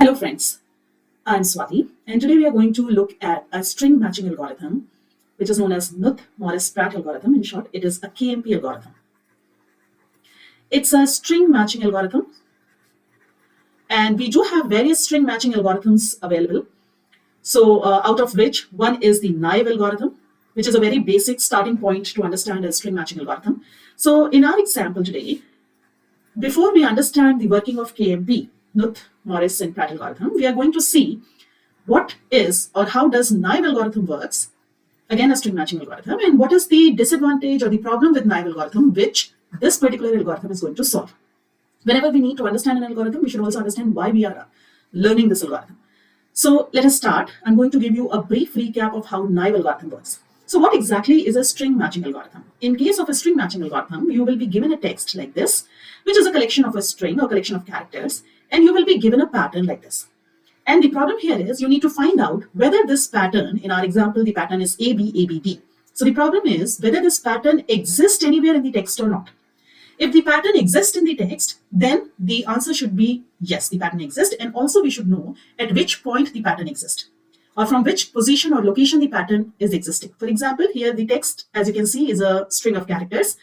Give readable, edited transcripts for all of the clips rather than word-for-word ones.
Hello friends, I'm Swati and today we are going to look at a string matching algorithm which is known as Knuth-Morris-Pratt algorithm. In short, it is a KMP algorithm. It's a string matching algorithm and we do have various string matching algorithms available. So out of which one is the naive algorithm, which is a very basic starting point to understand a string matching algorithm. So in our example today, before we understand the working of KMP, Knuth, Morris and Pratt algorithm, we are going to see what is or how does naive algorithm works, again a string matching algorithm, and what is the disadvantage or the problem with naive algorithm which this particular algorithm is going to solve. Whenever we need to understand an algorithm, we should also understand why we are learning this algorithm. So let us start. I'm going to give you a brief recap of how naive algorithm works. So what exactly is a string matching algorithm? In case of a string matching algorithm, you will be given a text like this, which is a collection of a string or collection of characters, and you will be given a pattern like this. And the problem here is you need to find out whether this pattern, in our example, the pattern is AB, ABD. So the problem is whether this pattern exists anywhere in the text or not. If the pattern exists in the text, then the answer should be yes, the pattern exists. And also we should know at which point the pattern exists or from which position or location the pattern is existing. For example, here the text, as you can see, is a string of characters.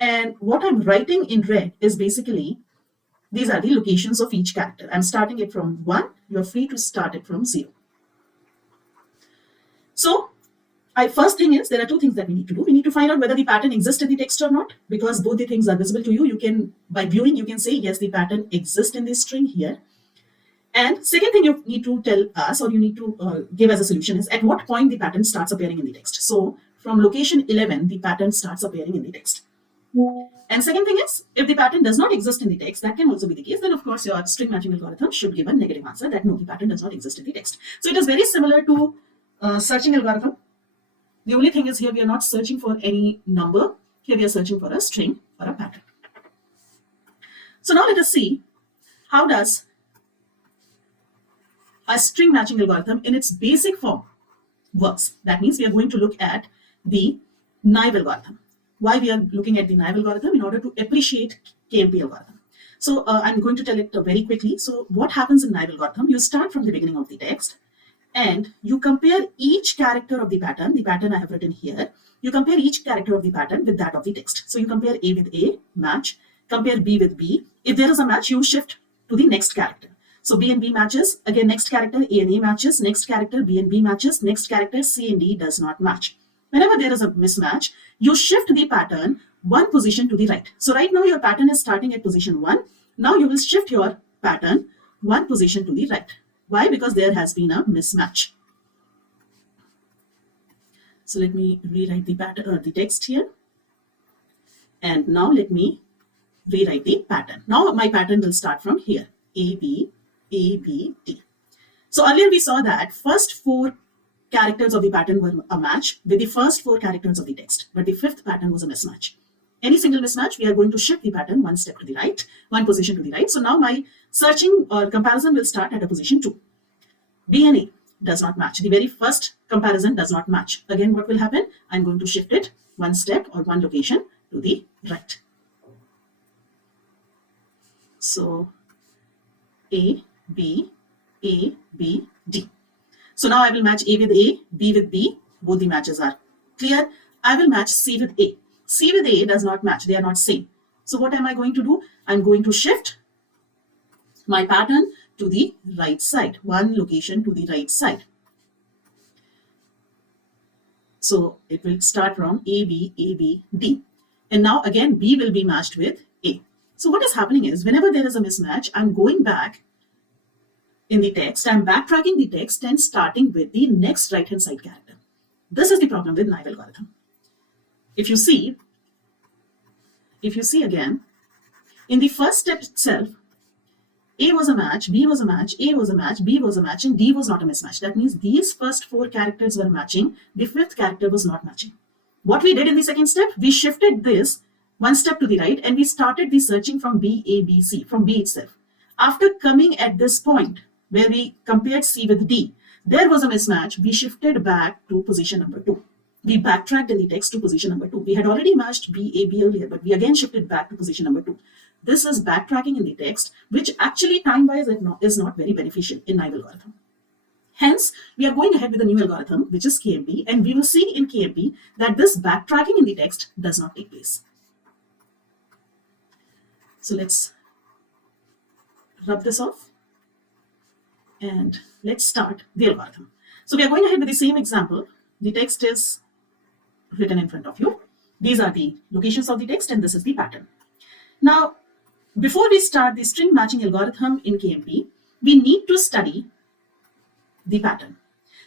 And what I'm writing in red is basically, these are the locations of each character. I'm starting it from 1. You're free to start it from 0. So first thing is, there are two things that we need to do. We need to find out whether the pattern exists in the text or not, because both the things are visible to you. You can, by viewing, you can say, yes, the pattern exists in this string here. And second thing you need to tell us, or you need to give as a solution, is at what point the pattern starts appearing in the text. So from location 11, the pattern starts appearing in the text. And second thing is, if the pattern does not exist in the text, that can also be the case, then of course your string matching algorithm should give a negative answer that no, the pattern does not exist in the text. So it is very similar to searching algorithm. The only thing is here we are not searching for any number. Here we are searching for a string or a pattern. So now let us see how does a string matching algorithm in its basic form works. That means we are going to look at the naive algorithm. Why we are looking at the naive algorithm? In order to appreciate KMP algorithm. So I'm going to tell it very quickly. So what happens in naive algorithm? You start from the beginning of the text and you compare each character of the pattern I have written here. You compare each character of the pattern with that of the text. So you compare A with A, match, compare B with B. If there is a match, you shift to the next character. So B and B matches, again next character A and A matches, next character B and B matches, next character C and D does not match. Whenever there is a mismatch, you shift the pattern one position to the right. So right now your pattern is starting at position 1. Now you will shift your pattern one position to the right. Why? Because there has been a mismatch. So let me rewrite the pattern, the text here. And now let me rewrite the pattern. Now my pattern will start from here. A, B, D. So earlier we saw that first 4 characters of the pattern were a match with the first 4 characters of the text, but the 5th pattern was a mismatch. Any single mismatch, we are going to shift the pattern one step to the right, one position to the right. So now my searching or comparison will start at a position 2. B and A does not match. The very first comparison does not match. Again, what will happen? I'm going to shift it one step or one location to the right. So A, B, D. So now I will match A with A, B with B. Both the matches are clear. I will match C with A. C with A does not match. They are not same. So what am I going to do? I'm going to shift my pattern to the right side. One location to the right side. So it will start from A, B, D. And now again, B will be matched with A. So what is happening is whenever there is a mismatch, I'm going back in the text, I'm backtracking the text and starting with the next right-hand side character. This is the problem with naive algorithm. If you see again, in the first step itself, A was a match, B was a match, A was a match, B was a match, and D was not a mismatch. That means these first 4 characters were matching. The 5th character was not matching. What we did in the second step, we shifted this one step to the right and we started the searching from B, A, B, C, from B itself. After coming at this point, where we compared C with D, there was a mismatch. We shifted back to position number 2. We backtracked in the text to position number 2. We had already matched B, A, B earlier, but we again shifted back to position number 2. this is backtracking in the text, which actually time-wise is not very beneficial in naive algorithm. Hence, we are going ahead with a new algorithm, which is KMP, and we will see in KMP that this backtracking in the text does not take place. So let's rub this off and let's start the algorithm. So we are going ahead with the same example. The text is written in front of you. These are the locations of the text and this is the pattern. Now, before we start the string matching algorithm in KMP, we need to study the pattern.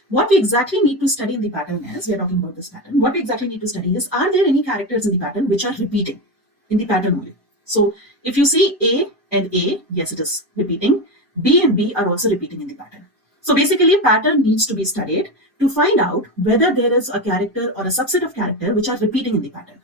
What we exactly need to study in the pattern is, we are talking about this pattern, what we exactly need to study is, are there any characters in the pattern which are repeating in the pattern only? So if you see A and A, yes, it is repeating. B and B are also repeating in the pattern. So basically, pattern needs to be studied to find out whether there is a character or a subset of character which are repeating in the pattern.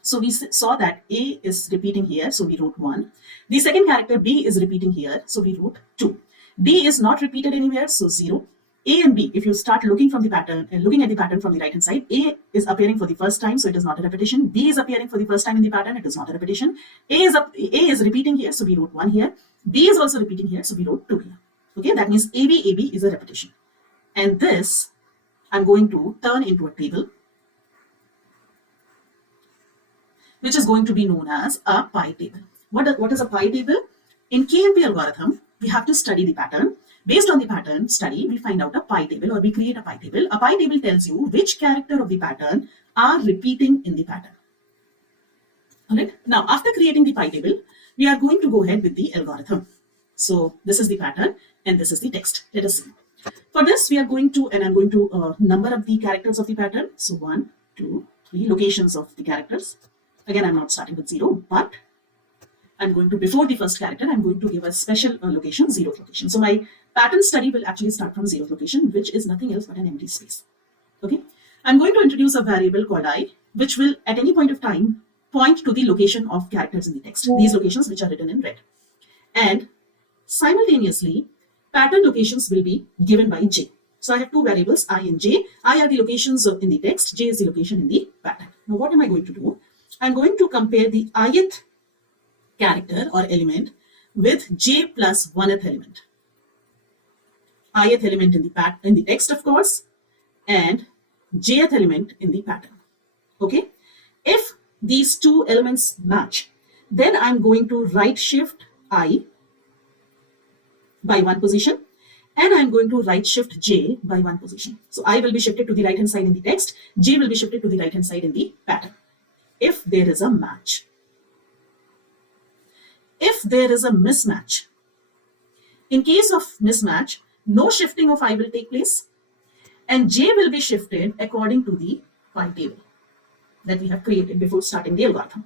So we saw that A is repeating here, so we wrote 1. The second character B is repeating here, so we wrote 2. D is not repeated anywhere, so 0. A and B, if you start looking from the pattern and looking at the pattern from the right hand side, A is appearing for the first time, so it is not a repetition. B is appearing for the first time in the pattern, it is not a repetition. A is repeating here, so we wrote 1 here. B is also repeating here, so we wrote 2 here. Okay, that means AB is a repetition. And this I'm going to turn into a table, which is going to be known as a pi table. What is a pi table? In KMP algorithm, we have to study the pattern. Based on the pattern study, we find out a pi table, or we create a pi table. A pi table tells you which character of the pattern are repeating in the pattern. All right. Now, after creating the pi table, we are going to go ahead with the algorithm. So this is the pattern and this is the text. Let us see. For this, we are going to, and I'm going to number up the characters of the pattern. So 1, 2, 3 locations of the characters. Again, I'm not starting with 0, but I'm going to, before the first character, I'm going to give a special location, 0th location. So my pattern study will actually start from 0th location, which is nothing else but an empty space. Okay. I'm going to introduce a variable called I, which will at any point of time point to the location of characters in the text. These locations which are written in red. And simultaneously, pattern locations will be given by J. So I have two variables, I and J. I are the locations in the text, J is the location in the pattern. Now what am I going to do? I'm going to compare the ith character or element with J plus 1th element. Ith element in the text, of course, and jth element in the pattern. Okay. If these two elements match, then I'm going to right shift I by 1 position, and I'm going to right shift J by 1 position. So I will be shifted to the right hand side in the text, J will be shifted to the right hand side in the pattern, if there is a match. If there is a mismatch, in case of mismatch, no shifting of I will take place, and J will be shifted according to the pi table that we have created before starting the algorithm.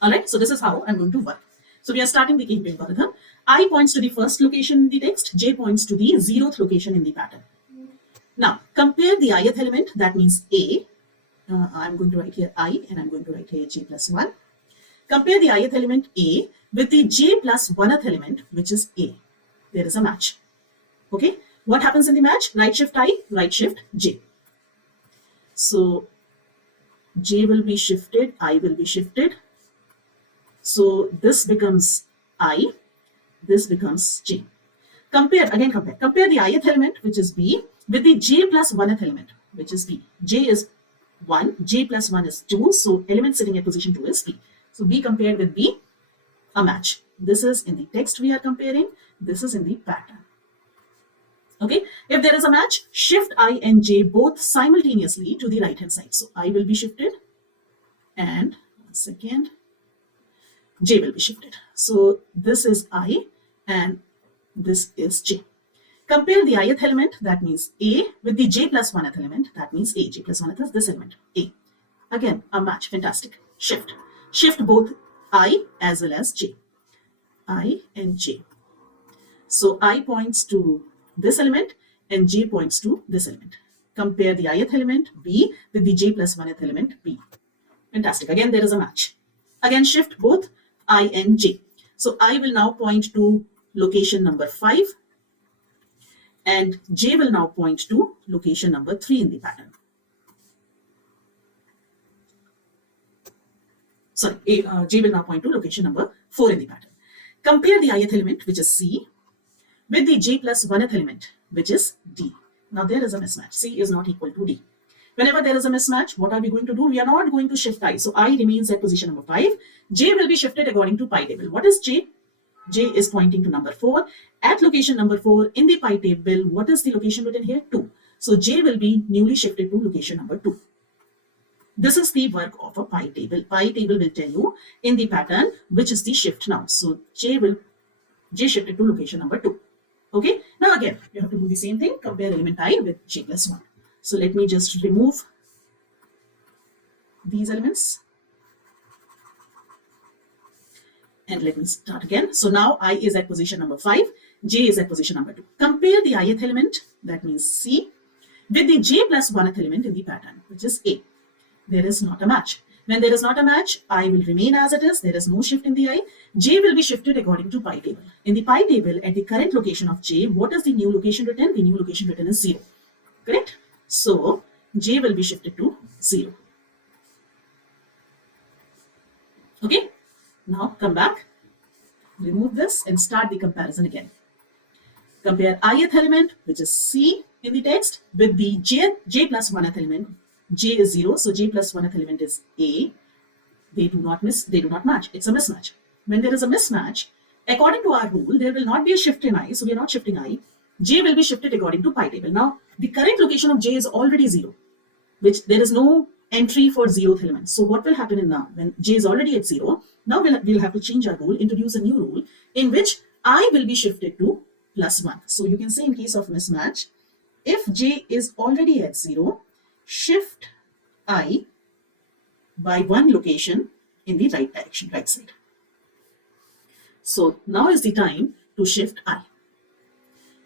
All right, so this is how I'm going to work. So we are starting the KMP algorithm. I points to the first location in the text, J points to the 0th location in the pattern. Now, compare the ith element, that means A. I'm going to write here I, and I'm going to write here J plus 1. Compare the ith element A with the J plus 1th element, which is A. There is a match. Okay, what happens in the match? Right shift I, right shift J. So J will be shifted, I will be shifted. So this becomes I, this becomes J. Compare the ith element, which is B, with the J plus 1th element, which is B. J is 1, J plus 1 is 2, so element sitting at position 2 is B. So B compared with B, a match. This is in the text we are comparing, this is in the pattern. Okay, if there is a match, shift I and J both simultaneously to the right hand side. So I will be shifted, and 1 second, J will be shifted. So this is I and this is J. Compare the ith element, that means A, with the J plus 1th element, that means A. J plus 1th is this element, A. Again, a match, fantastic. Shift. Shift both I as well as J. I and J. So I points to this element and J points to this element. Compare the ith element, B, with the J plus 1th element, B. Fantastic. Again, there is a match. Again, shift both I and J. So I will now point to location number 5 and J will now point to location number 3 in the pattern. Sorry, J will now point to location number 4 in the pattern. Compare the ith element, which is C, with the j plus 1th element, which is D. Now there is a mismatch. C is not equal to D. Whenever there is a mismatch, what are we going to do? We are not going to shift I. So I remains at position number 5. J will be shifted according to pi table. What is J? J is pointing to number 4. At location number 4 in the pi table, what is the location written here? 2. So J will be newly shifted to location number 2. This is the work of a pi table. Pi table will tell you in the pattern which is the shift now. So J shifted to location number 2. Okay. Now again, you have to do the same thing. Compare element I with J plus 1. So let me just remove these elements. And let me start again. So now I is at position number 5. J is at position number 2. Compare the ith element, that means C, with the j plus 1th element in the pattern, which is A. There is not a match. When there is not a match, I will remain as it is. There is no shift in the I. J will be shifted according to pi table. In the pi table, at the current location of J, what is the new location written? The new location written is 0. Correct? So J will be shifted to 0. Okay? Now come back, remove this and start the comparison again. Compare ith element, which is C in the text, with the j plus 1th element. J is 0, so j plus 1th element is A. They do not match. It's a mismatch. When there is a mismatch, according to our rule, there will not be a shift in I, so we are not shifting I. J will be shifted according to pi table. Now, the current location of J is already 0, which there is no entry for 0th element. So what will happen in now? When J is already at 0, now we'll have to change our rule, introduce a new rule in which I will be shifted to plus 1. So you can say in case of mismatch, if J is already at 0, shift I by 1 location in the right direction, right side. So now is the time to shift I.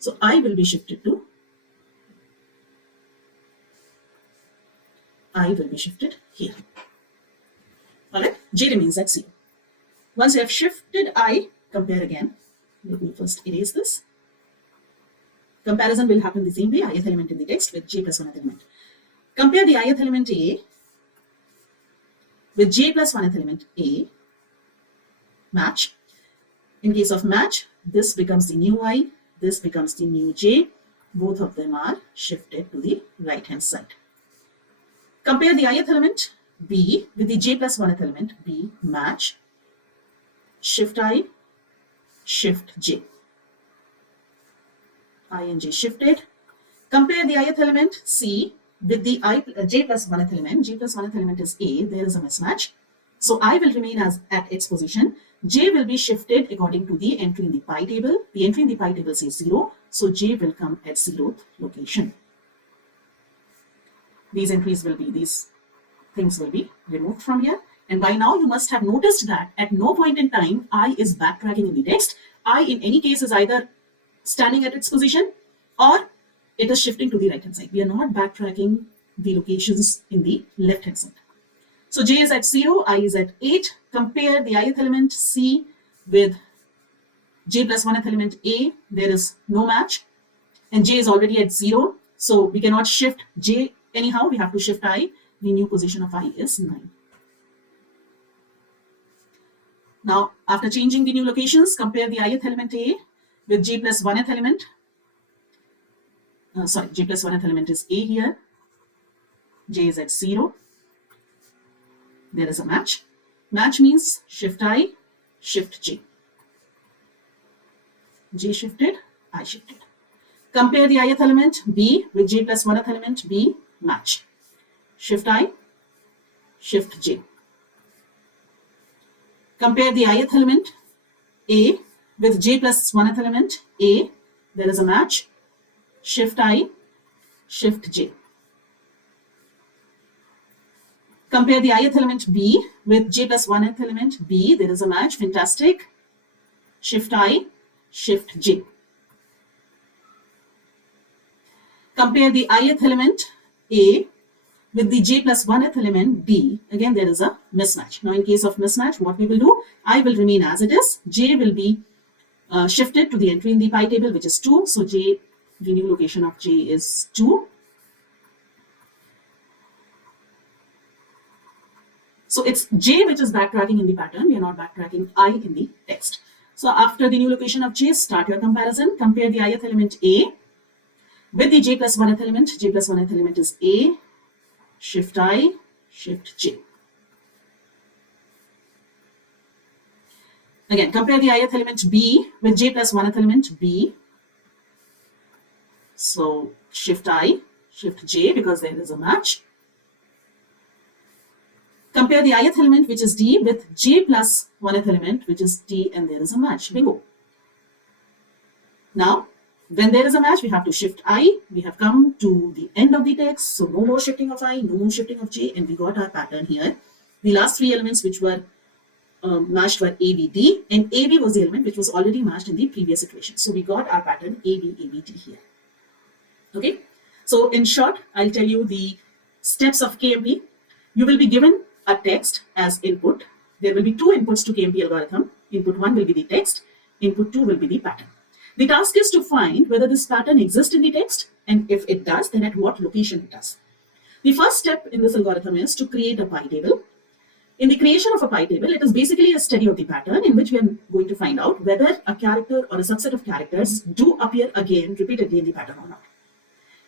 So I will be shifted to, here. Alright, J remains at 0. Once you have shifted I, compare again. Let me first erase this. Comparison will happen the same way, ith element in the text with j plus 1th element. Compare the ith element A with j plus 1th element A. Match. In case of match, this becomes the new I, this becomes the new j. Both of them are shifted to the right hand side. Compare the ith element B with the j plus 1th element B. Match. Shift I, shift j. I and j shifted. Compare the ith element C with the j plus 1th element. J plus 1th element is A. There is a mismatch. So I will remain as at its position. J will be shifted according to the entry in the pi table. The entry in the pi table says 0. So J will come at 0th location. These things will be removed from here. And by now you must have noticed that at no point in time I is backtracking in the text. I in any case is either standing at its position or it is shifting to the right hand side. We are not backtracking the locations in the left hand side. So J is at 0, I is at 8. Compare the ith element C with j plus 1th element A. There is no match. And J is already at 0. So we cannot shift J anyhow. We have to shift I. The new position of I is 9. Now, after changing the new locations, compare the ith element A with j plus 1th element. J plus 1th element is A here. J is at 0. There is a match. Match means shift I, shift J. J shifted, I shifted. Compare the ith element B with j plus 1th element B. Match. Shift I, shift J. Compare the ith element A with j plus 1th element A. There is a match. Shift I, shift J. Compare the ith element B with j plus 1th element B. There is a match. Fantastic. Shift I, shift J. Compare the ith element A with the j plus 1th element B. Again, there is a mismatch. Now, in case of mismatch, what we will do? I will remain as it is. J will be shifted to the entry in the pi table, which is 2. So, J, the new location of J is 2. So it's J which is backtracking in the pattern. We are not backtracking I in the text. So after the new location of J, start your comparison. Compare the ith element A with the J plus 1th element. J plus 1th element is A, shift I, shift J. Again, compare the ith element B with J plus 1th element B. So shift I, shift J because there is a match. Compare the ith element which is D with J plus 1th element which is D, and there is a match. Bingo. Now, when there is a match, we have to shift I. We have come to the end of the text. So no more shifting of I, no more shifting of J, and we got our pattern here. The last three elements which were matched were A, B, D, and A, B was the element which was already matched in the previous equation. So we got our pattern A, B, D here. Okay. So in short, I'll tell you the steps of KMP. You will be given a text as input. There will be two inputs to KMP algorithm. Input 1 will be the text. Input 2 will be the pattern. The task is to find whether this pattern exists in the text, and if it does, then at what location it does. The first step in this algorithm is to create a pi table. In the creation of a pi table, it is basically a study of the pattern in which we are going to find out whether a character or a subset of characters do appear again repeatedly in the pattern or not.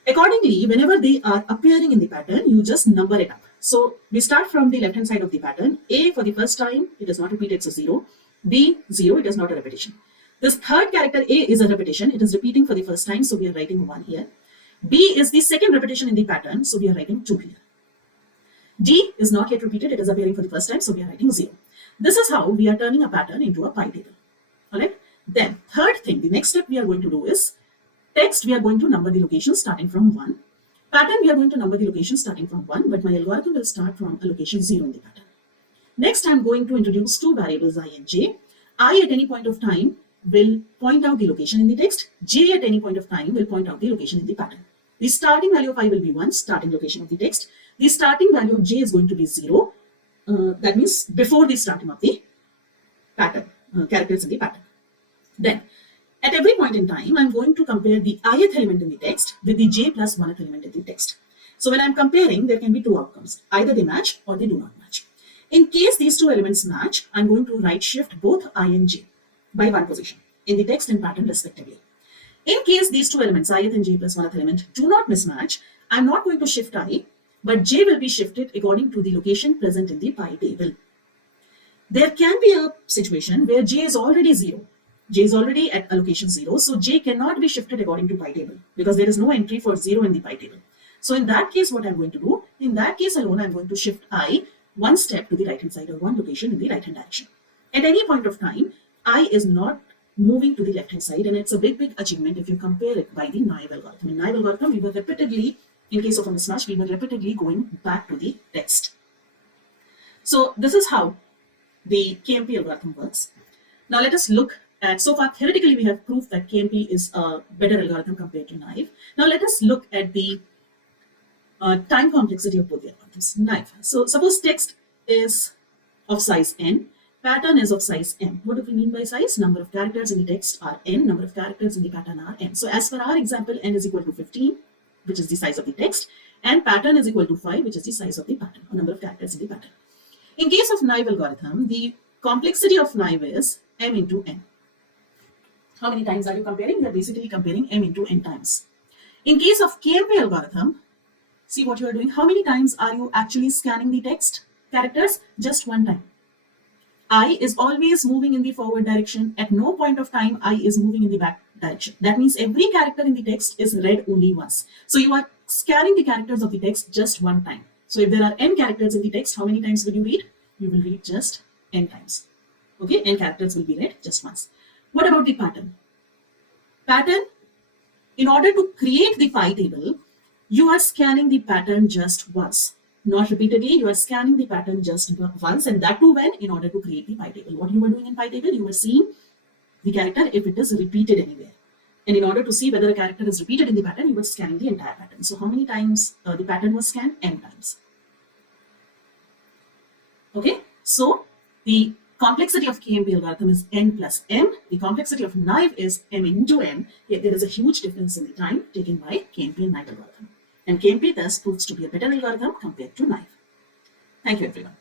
Accordingly, whenever they are appearing in the pattern, you just number it up. So we start from the left hand side of the pattern. A for the first time, it is not repeated, so 0. B, 0, it is not a repetition. This third character A is a repetition. It is repeating for the first time, so we are writing 1 here. B is the second repetition in the pattern, so we are writing 2 here. D is not yet repeated. It is appearing for the first time, so we are writing 0. This is how we are turning a pattern into a pi table. All right. Then third thing, the next step we are going to do is text. We are going to number the locations starting from 1. Pattern, we are going to number the locations starting from 1, but my algorithm will start from a location 0 in the pattern. Next, I am going to introduce two variables I and j. I at any point of time will point out the location in the text. J at any point of time will point out the location in the pattern. The starting value of I will be 1, starting location of the text. The starting value of j is going to be 0. That means before the starting of the pattern, characters in the pattern. Then, at every point in time, I'm going to compare the ith element in the text with the j plus 1th element in the text. So when I'm comparing, there can be two outcomes. Either they match or they do not match. In case these two elements match, I'm going to right shift both I and j by one position in the text and pattern respectively. In case these two elements, ith and j plus 1th element, do not mismatch, I'm not going to shift I, but j will be shifted according to the location present in the pi table. There can be a situation where j is already 0. J is already at a location 0, so j cannot be shifted according to pi table because there is no entry for 0 in the pi table. So in that case, what I'm going to do, in that case alone, I'm going to shift I one step to the right hand side or one location in the right hand direction. At any point of time, I is not moving to the left hand side, and it's a big achievement if you compare it by the naive algorithm. In naive algorithm, we were repeatedly, in case of a mismatch, we were repeatedly going back to the text. So this is how the KMP algorithm works. Now let us look at, so far theoretically we have proved that KMP is a better algorithm compared to naive. Now let us look at the time complexity of both the algorithms. Naive. So suppose text is of size n, pattern is of size m. What do we mean by size? Number of characters in the text are n, number of characters in the pattern are n. So as for our example, n is equal to 15, which is the size of the text, and pattern is equal to 5, which is the size of the pattern, or number of characters in the pattern. In case of naive algorithm, the complexity of naive is m into n. How many times are you comparing? You are basically comparing m into n times. In case of KMP algorithm, see what you are doing. How many times are you actually scanning the text characters? Just one time. I is always moving in the forward direction. At no point of time, I is moving in the back direction. That means every character in the text is read only once. So you are scanning the characters of the text just one time. So if there are n characters in the text, how many times will you read? You will read just n times. Okay, n characters will be read just once. What about the pattern? Pattern, in order to create the pi table, you are scanning the pattern just once. Not repeatedly, you are scanning the pattern just once, and that too when? In order to create the pi table. What you were doing in pi table, you were seeing the character if it is repeated anywhere. And in order to see whether a character is repeated in the pattern, you were scanning the entire pattern. So how many times the pattern was scanned? N times. Okay, so the complexity of KMP algorithm is n plus m. The complexity of naive is m into n. Yet there is a huge difference in the time taken by KMP and naive algorithm. And KMP thus proves to be a better algorithm compared to naive. Thank you, everyone.